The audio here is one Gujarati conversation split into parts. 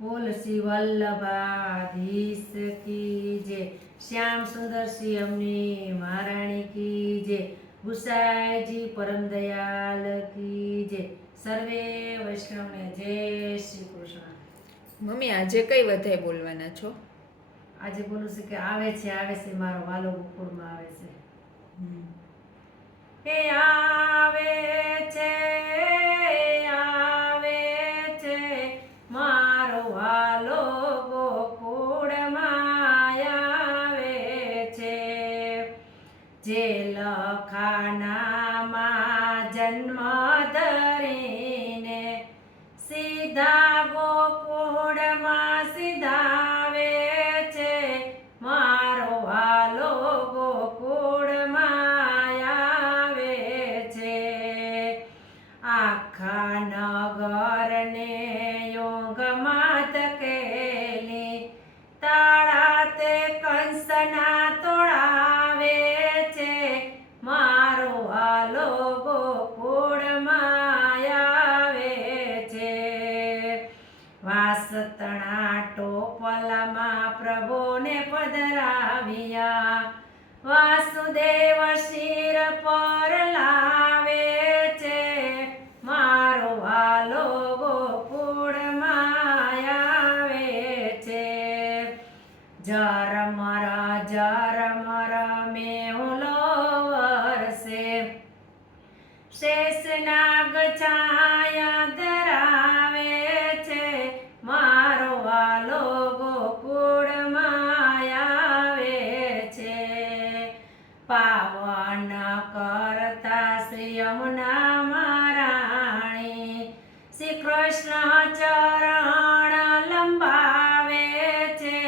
તુલસી વલ્લભાધીશ કી જે શ્યામ સુંદર શ્રી અમને મહારાણી કી જે ગુસાઈજી પરમ દયાલ કી જે સર્વે વૈષ્ણવને જય શ્રી કૃષ્ણ. મમ્મી આજે કઈ વધાય બોલવાના છો? આજે બોલું છું કે આવે છે આવે છે મારો વાલો ગોકુળમાં આવે છે. એ આવે જે લખાનામાં જન્મ ધરીને સીધા ગોકુળમાં સીધાવે છે. મારો વાલો ગોકુળમાં આવે છે. આખા નગરને યોગમાં વાસતણા ટોપલામાં પ્રભુને પધરાવ્યા. વાસુદેવ શિર પર લાવે છે. મારો વાલો ગોકુળમાં આવે છે. જરમર જરમર મેહુલો વરસે. શેષનાગ છાયા પાવન કરતા શ્રી યમુના મહારાણી શ્રી કૃષ્ણ ચરણ લંબાવે છે.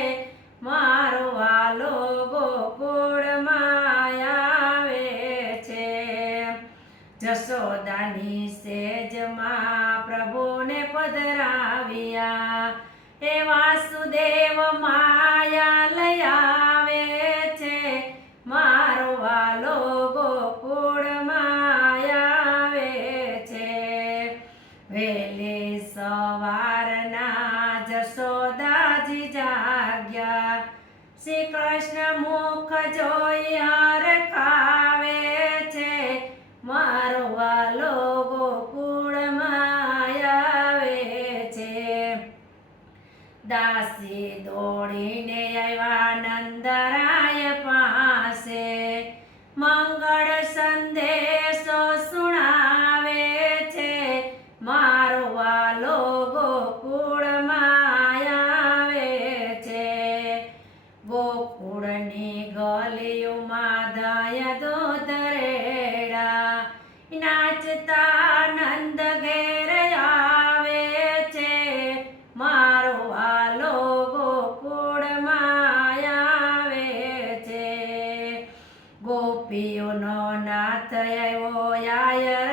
મારો વાલો ગોકુળમાં આવે છે. જશોદાની સેજમાં પ્રભુને પધરાવ્યા એ વાસુદેવ માયા લઈ વેલી સવારના જશોદાજી જાગ્યા. શ્રી કૃષ્ણ મુખ જોઈ હરખાવે છે. મારો વાલો ગોકુળમાં આવે છે. દાસી દોડીને ની ગલીઓમાં દાયા દોધરેડા નાચતા નંદ ઘેર આવે છે. મારો વાલો ગોકુળમાં આવે છે. ગોપીઓનો નાથ આવ્યો આયર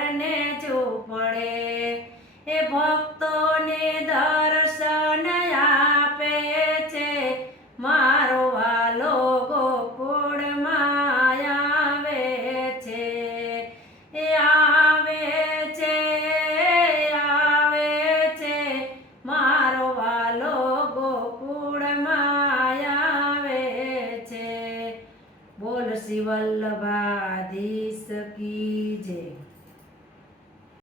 શિવલ્લભાધીશ કી જય.